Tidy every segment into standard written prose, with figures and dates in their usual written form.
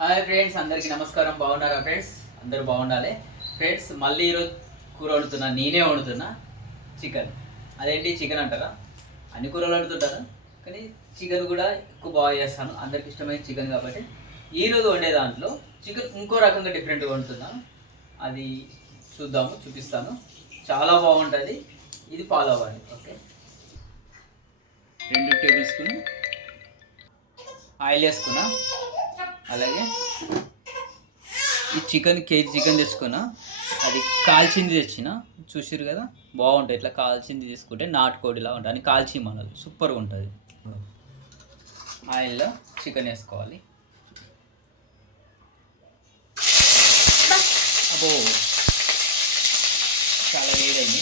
Hi friends, అందరికీ నమస్కారం. బాగున్నారా ఫ్రెండ్స్? అందరూ బాగుండాలి ఫ్రెండ్స్. మళ్ళీ ఈరోజు కూర వండుతున్నా, నేనే వండుతున్నా చికెన్. అదేంటి చికెన్ అంటారా? అన్ని కూరలు వండుతుంటారు, కానీ చికెన్ కూడా ఎక్కువ బాగా చేస్తాను. అందరికి ఇష్టమైన చికెన్ కాబట్టి ఈరోజు వండే దాంట్లో చికెన్ ఇంకో రకంగా డిఫరెంట్గా వండుతున్నాను. అది చూద్దాము, చూపిస్తాను. చాలా బాగుంటుంది, ఇది ఫాలో అవ్వాలి. ఓకే, 2 టేబుల్ స్పూన్ ఆయిల్ వేసుకున్నా. అలాగే ఈ చికెన్ కేజీ చికెన్ తెచ్చుకున్నా, అది కాల్చింది తెచ్చిన. చూసిరు కదా, బాగుంటుంది. ఇట్లా కాల్చింది తీసుకుంటే నాటుకోడిలా ఉంటుంది, అని కాల్చి మనది సూపర్గా ఉంటుంది. ఆయిల్లో చికెన్ వేసుకోవాలి. అబ్బో, చాలా వేడైంది.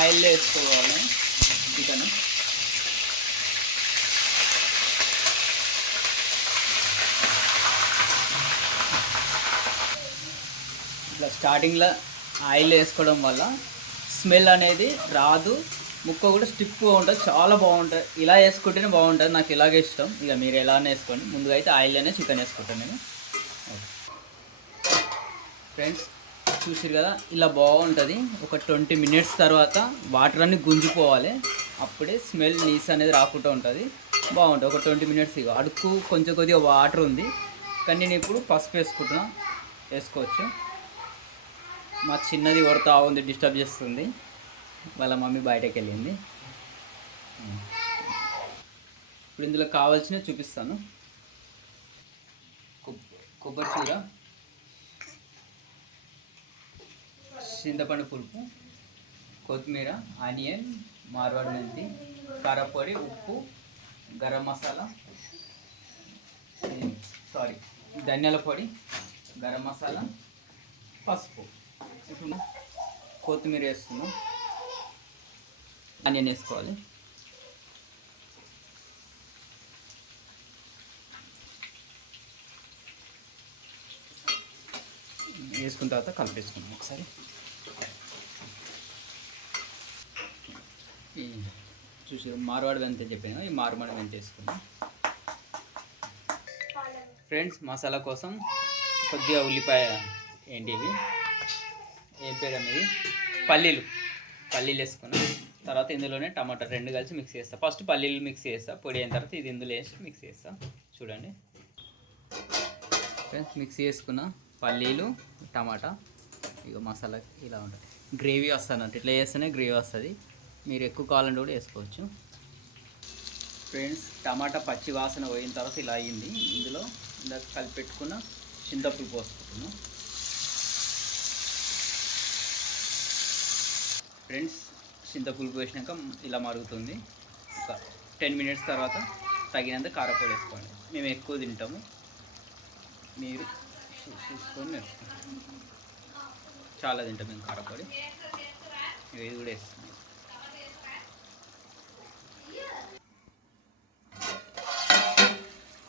ఆయిల్లో వేసుకోవాలి చికెన్. ఇట్లా స్టార్టింగ్లో ఆయిల్ వేసుకోవడం వల్ల స్మెల్ అనేది రాదు, ముక్క కూడా స్టిఫ్గా ఉంటుంది, చాలా బాగుంటుంది. ఇలా వేసుకుంటేనే బాగుంటుంది, నాకు ఇలాగే ఇష్టం. ఇక మీరు ఎలానే వేసుకోండి. ముందుగా అయితే ఆయిల్లోనే చికెన్ వేసుకుంటాను నేను. ఫ్రెండ్స్ చూసిరు కదా, ఇలా బాగుంటుంది. ఒక 20 మినిట్స్ తర్వాత వాటర్ అన్నీ గుంజిపోవాలి, అప్పుడే స్మెల్ నీస్ అనేది రాకుండా ఉంటుంది, బాగుంటుంది. ఒక 20 మినిట్స్. ఇక అడుక్కు కొంచెం కొద్దిగా వాటర్ ఉంది, కానీ నేను ఇప్పుడు పసుపు వేసుకుంటున్నా. వేసుకోవచ్చు. మా చిన్నది కొడతా ఉంది, డిస్టర్బ్ చేస్తుంది. వాళ్ళ మమ్మీ బయటకు వెళ్ళింది. ఇప్పుడు ఇందులో కావాల్సినవి చూపిస్తాను. కొబ్బరి చూర, చింతపండు పులుపు, కొత్తిమీర, ఆనియన్, మార్వాడి మెంతి, కారపొడి, ఉప్పు, గరం మసాలా, ధనియాల పొడి, గరం మసాలా, పసుపు. ఇప్పుడు కొత్తిమీర వేస్తున్నాం, ఆనియన్ వేసుకోవాలి. వేసుకున్న తర్వాత కలిపేసుకున్నాం ఒకసారి. చూసి మార్వాడి మెంతి చెప్పాను, ఈ మార్వాడి మెంతి వేసుకున్నాం. ఫ్రెండ్స్, మసాలా కోసం కొద్దిగా ఉల్లిపాయ, ఏంటివి ఏం పేరు అనేది, పల్లీలు వేసుకున్నాం. తర్వాత ఇందులోనే టమాటా 2 కలిసి మిక్స్ చేస్తా. ఫస్ట్ పల్లీలు మిక్స్ చేస్తా, పొడి అయిన తర్వాత ఇది ఇందులో వేసి మిక్స్ చేస్తా. చూడండి ఫ్రెండ్స్, మిక్స్ చేసుకున్న పల్లీలు, టమాటా. ఇక మసాలా ఇలా ఉంటుంది, గ్రేవీ వస్తుంది. ఇట్లా చేస్తేనే గ్రేవీ వస్తుంది. మీరు ఎక్కువ కావాలంటే కూడా వేసుకోవచ్చు. ఫ్రెండ్స్, టమాటా పచ్చి వాసన పోయిన తర్వాత ఇలా అయ్యింది. ఇందులో ఇందాక కలిపి పెట్టుకున్న చింతపులుపు పోసుకుంటున్నాం. ఫ్రెండ్స్, చింతపులుపు వేసినాక ఇలా మరుగుతుంది. ఒక 10 మినిట్స్ తర్వాత తగినంత కారపొడి వేసుకోండి. మేము ఎక్కువ తింటాము, మీరు చూసుకొని వేసుకోండి. చాలా తింటాం మేము కారపొడి. ఇది కూడా వేస్తాం.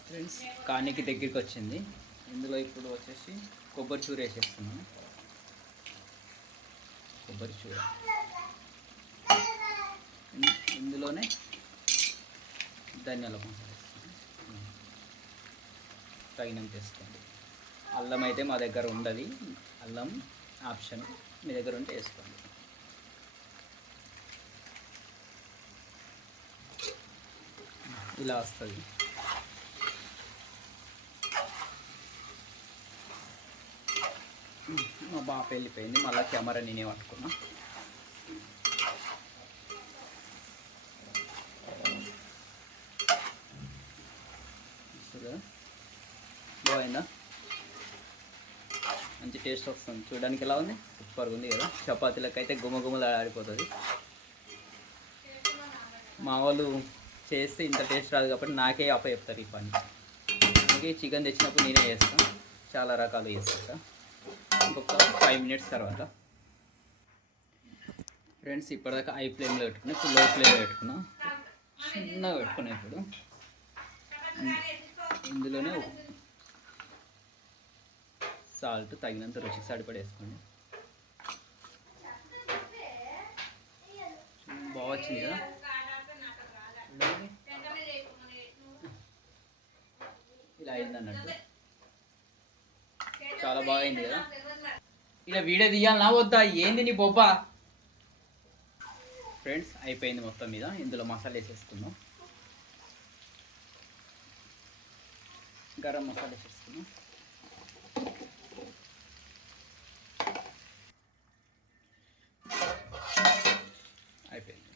ఫ్రెండ్స్, కానీకి దగ్గరికి వచ్చింది. ఇందులో ఇప్పుడు వచ్చేసి కొబ్బరి చూర వేసేస్తున్నాను. కొబ్బరి చూర ఇందులోనే ధనియాల మసాలా వేస్తున్నాను, తగినంత వేసుకోండి. అల్లం అయితే మా దగ్గర ఉండదు, అల్లం ఆప్షన్, మీ దగ్గర ఉంటే వేసుకోండి. ఇలా వస్తుంది. మా బాప వెళ్ళిపోయింది, మళ్ళీ కెమెరా నేనే పట్టుకున్నా. బాగుందా? మంచి టేస్ట్ వస్తుంది. చూడడానికి ఎలా ఉంది? సూపర్గా ఉంది కదా. చపాతీలకు అయితే గుమ్మగుమ్మలు ఆడిపోతుంది. మా వాళ్ళు చేస్తే ఇంత టేస్ట్ రాదు కాబట్టి నాకే అప్ప చెప్తారు ఈ పని. అందుకే చికెన్ తెచ్చినప్పుడు నేనే చేస్తాను, చాలా రకాలు చేస్తా. ఇంకొక 5 మినిట్స్ తర్వాత. ఫ్రెండ్స్, ఇప్పటిదాకా హై ఫ్లేమ్లో పెట్టుకున్నా, ఇప్పుడు లో ఫ్లేమ్లో పెట్టుకున్నా, చిన్నగా పెట్టుకున్నా. ఇప్పుడు ఇందులోనే సాల్ట్ తగినంత రుచికి సరిపడి వేసుకోండి. బాగా వచ్చింది కదా. అయింది అన్నట్టు. చాలా బాగా అయింది కదా. ఇలా వీడియో తీయాలనా వద్దా, ఏంది నీ బొబ్బా? ఫ్రెండ్స్ అయిపోయింది మొత్తం మీద. ఇందులో మసాలా వేసేసుకుందాం. గరం మసాలా వేసేసుకుందాం. అయిపోయింది.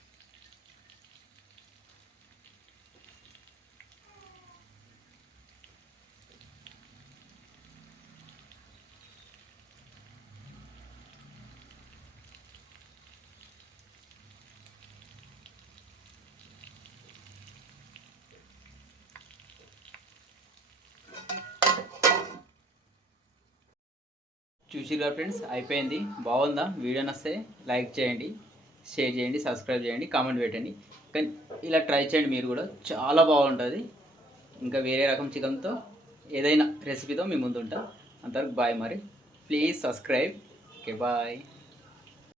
చూసిరా ఫ్రెండ్స్, అయిపోయింది. బాగుందా? వీడియో నస్తే లైక్ చేయండి, షేర్ చేయండి, సబ్స్క్రైబ్ చేయండి, కామెంట్ పెట్టండి. కానీ ఇలా ట్రై చేయండి మీరు కూడా, చాలా బాగుంటుంది. ఇంకా వేరే రకం చికెన్తో ఏదైనా రెసిపీతో మీ ముందు ఉంటా. అంతవరకు బాయ్. మరి ప్లీజ్ సబ్స్క్రైబ్. Okay bye.